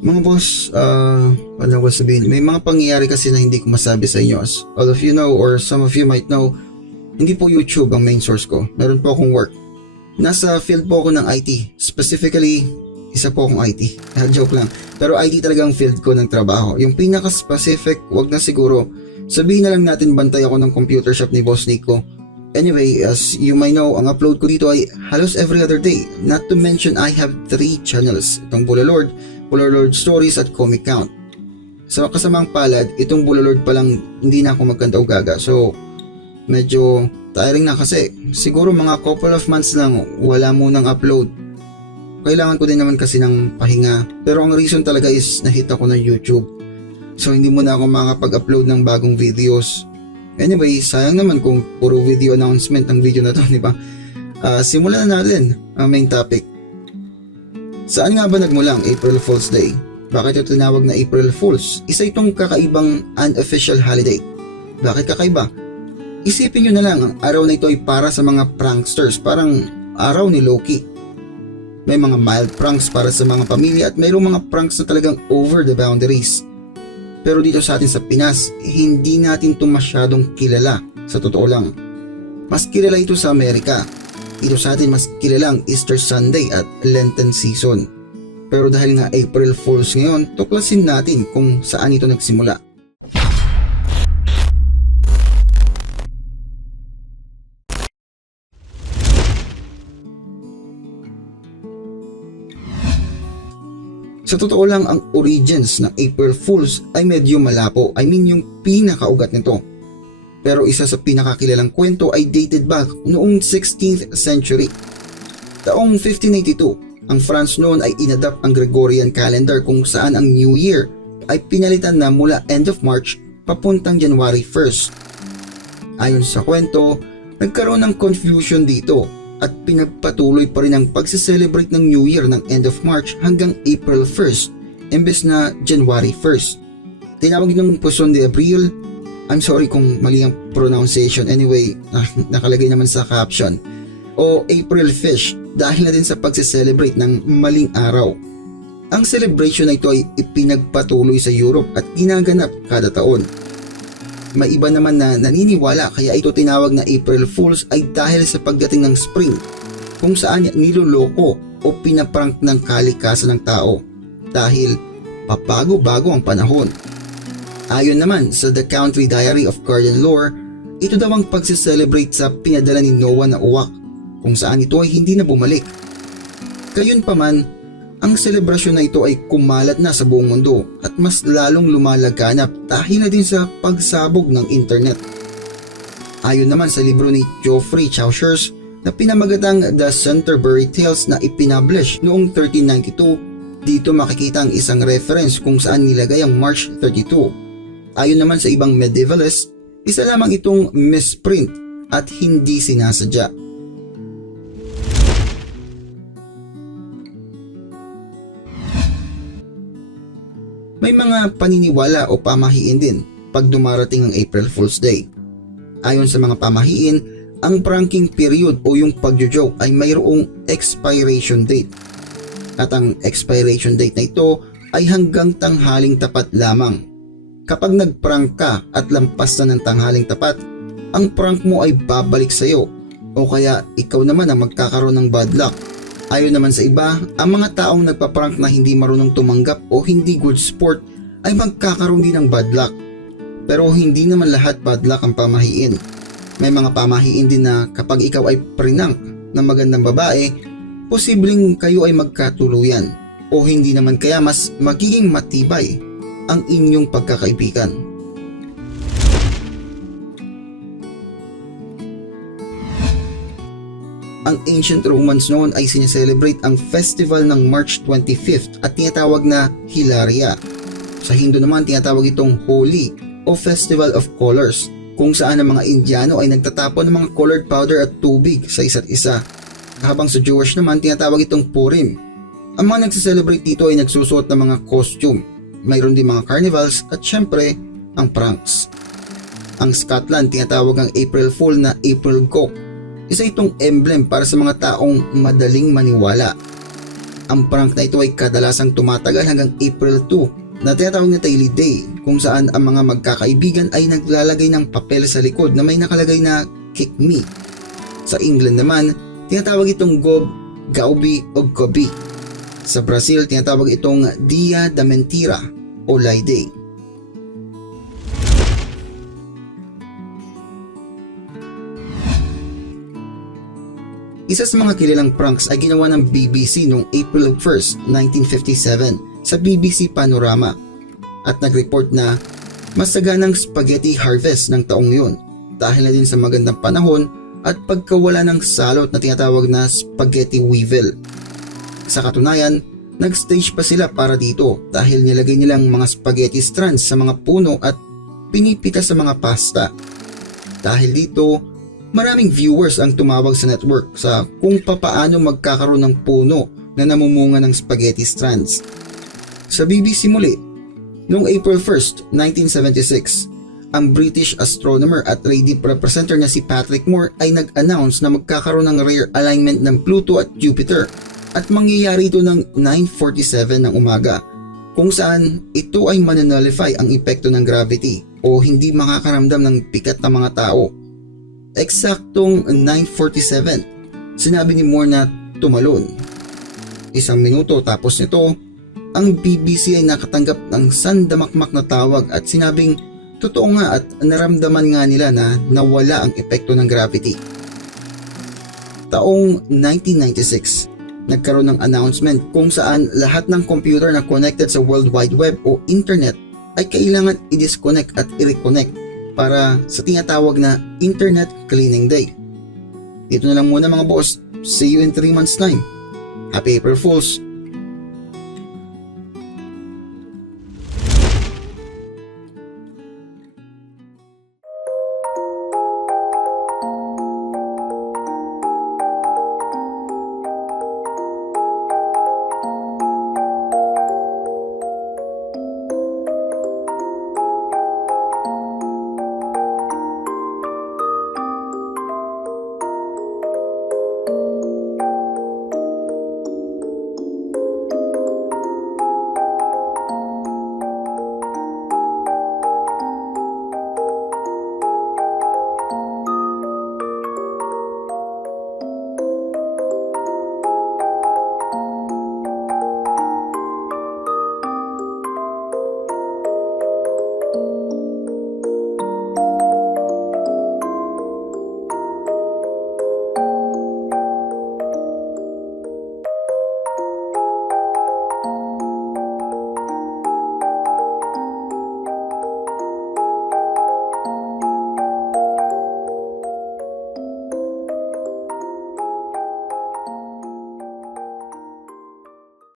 Mga boss, ano ko sabihin, may mga pangyayari kasi na hindi ko masabi sa inyo. As all of you know or some of you might know, hindi po YouTube ang main source ko. Meron po akong work. Nasa field po ako ng IT. Specifically, isa po akong IT. Joke lang. Pero IT talaga ang field ko ng trabaho. Yung pinaka-specific, wag na siguro. Sabihin na lang natin bantay ako ng computer shop ni Boss Nico. Anyway, as you might know, ang upload ko dito ay halos every other day. Not to mention, I have 3 channels. Itong Bulalord Stories at Comic Count. Sa kasamang palad, itong Bulalord pa lang hindi na ako magkanta o gaga. So, medyo tiring na kasi. Siguro mga couple of months lang wala munang upload. Kailangan ko din naman kasi ng pahinga. Pero ang reason talaga is nahit ako ng YouTube. So, hindi muna ako makapag-upload ng bagong videos. Anyway, sayang naman kung puro video announcement ang video na to, di ba? Simulan na natin ang main topic. Saan nga ba nagmula ang April Fool's Day? Bakit ito tinawag na April Fools? Isa itong kakaibang unofficial holiday. Bakit kakaiba? Isipin nyo na lang, ang araw na ito ay para sa mga pranksters, parang araw ni Loki. May mga mild pranks para sa mga pamilya at mayroong mga pranks na talagang over the boundaries. Pero dito sa atin sa Pinas, hindi natin ito masyadong kilala, sa totoo lang. Mas kilala ito sa Amerika. Dito sa atin mas kilala ang Easter Sunday at Lenten season. Pero dahil nga April Fools ngayon, tuklasin natin kung saan ito nagsimula. Sa totoo lang, ang origins ng April Fools ay medyo malapo. I mean yung pinakaugat nito. Pero isa sa pinakakilalang kwento ay dated back noong 16th century. Taong 1582, ang France noon ay inadapt ang Gregorian calendar kung saan ang New Year ay pinalitan na mula end of March papuntang January 1st. Ayon sa kwento, nagkaroon ng confusion dito at pinagpatuloy pa rin ang pagse-celebrate ng New Year ng end of March hanggang April 1st imbes na January 1st. Tinawag ng Poisson de Abril. I'm sorry kung mali ang pronunciation. Anyway, nakalagay naman sa caption. O April Fish dahil na din sa pagse-celebrate ng maling araw. Ang celebration na ito ay ipinagpatuloy sa Europe at ginaganap kada taon. May iba naman na naniniwala kaya ito tinawag na April Fools ay dahil sa pagdating ng spring kung saan niloloko o pinaprank ng kalikasan ng tao dahil pabago-bago ang panahon. Ayon naman sa The Country Diary of Garden Lore, ito daw ang pagse-celebrate sa pinadala ni Noah na uwak kung saan ito ay hindi na bumalik. Gayunpaman, ang selebrasyon na ito ay kumalat na sa buong mundo at mas lalong lumalaganap dahil na din sa pagsabog ng internet. Ayon naman sa libro ni Geoffrey Chaucer's na pinamagatang The Canterbury Tales na ipinablish noong 1392, dito makikita ang isang reference kung saan nilagay ang March 32. Ayon naman sa ibang medievalists, isa lamang itong misprint at hindi sinasadya. May mga paniniwala o pamahiin din pag dumarating ang April Fool's Day. Ayon sa mga pamahiin, ang pranking period o yung pagjo-joke ay mayroong expiration date. At ang expiration date na ito ay hanggang tanghaling tapat lamang. Kapag nagprank ka at lampas na ng tanghaling tapat, ang prank mo ay babalik sa iyo o kaya ikaw naman ang magkakaroon ng bad luck. Ayon naman sa iba, ang mga taong nagpa-prank na hindi marunong tumanggap o hindi good sport ay magkakaroon din ng bad luck. Pero hindi naman lahat bad luck ang pamahiin. May mga pamahiin din na kapag ikaw ay prinank ng magandang babae, posibleng kayo ay magkatuluyan o hindi naman kaya mas magiging matibay ang inyong pagkakaibigan. Ang ancient Romans noon ay sineselebrate ang festival ng March 25th at tinatawag na Hilaria. Sa Hindu naman tinatawag itong Holi o Festival of Colors, kung saan ang mga Indiano ay nagtatapon ng mga colored powder at tubig sa isa't isa. Habang sa Jewish naman tinatawag itong Purim. Ang mga nagsiselebrate dito ay nagsusuot ng mga costume. Mayroon din mga carnivals at syempre ang pranks. Ang Scotland tinatawag ang April Fool na April Cock. Isa itong emblem para sa mga taong madaling maniwala. Ang prank na ito ay kadalasang tumatagal hanggang April 2 na tinatawag na Daily Day, kung saan ang mga magkakaibigan ay naglalagay ng papel sa likod na may nakalagay na "Kick Me". Sa England naman, tinatawag itong Gaubi o Gobi. Sa Brazil, tinatawag itong Dia da Mentira o Lie Day. Isa sa mga kilalang pranks ay ginawa ng BBC noong April 1, 1957 sa BBC Panorama at nag-report na masaganang spaghetti harvest ng taong yun dahil na din sa magandang panahon at pagkawala ng salot na tinatawag na spaghetti weevil. Sa katunayan, nag-stage pa sila para dito dahil nilagay nilang mga spaghetti strands sa mga puno at pinipita sa mga pasta. Dahil dito, maraming viewers ang tumawag sa network sa kung papaano magkakaroon ng puno na namumunga ng spaghetti strands. Sa BBC muli, noong April 1, 1976, ang British astronomer at radio presenter na si Patrick Moore ay nag-announce na magkakaroon ng rare alignment ng Pluto at Jupiter at mangyayari ito ng 9:47 ng umaga, kung saan ito ay mananulify ang epekto ng gravity o hindi makakaramdam ng bigat ng mga tao. Eksaktong 9:47, sinabi ni Moore na tumalon. Isang minuto tapos nito, ang BBC ay nakatanggap ng sandamakmak na tawag at sinabing totoo nga at naramdaman nga nila na nawala ang epekto ng gravity. Taong 1996, nagkaroon ng announcement kung saan lahat ng computer na connected sa World Wide Web o Internet ay kailangan i-disconnect at i-reconnect para sa tinatawag na Internet Cleaning Day. Ito na lang muna mga boss. See you in 3 months time. Happy April Fools!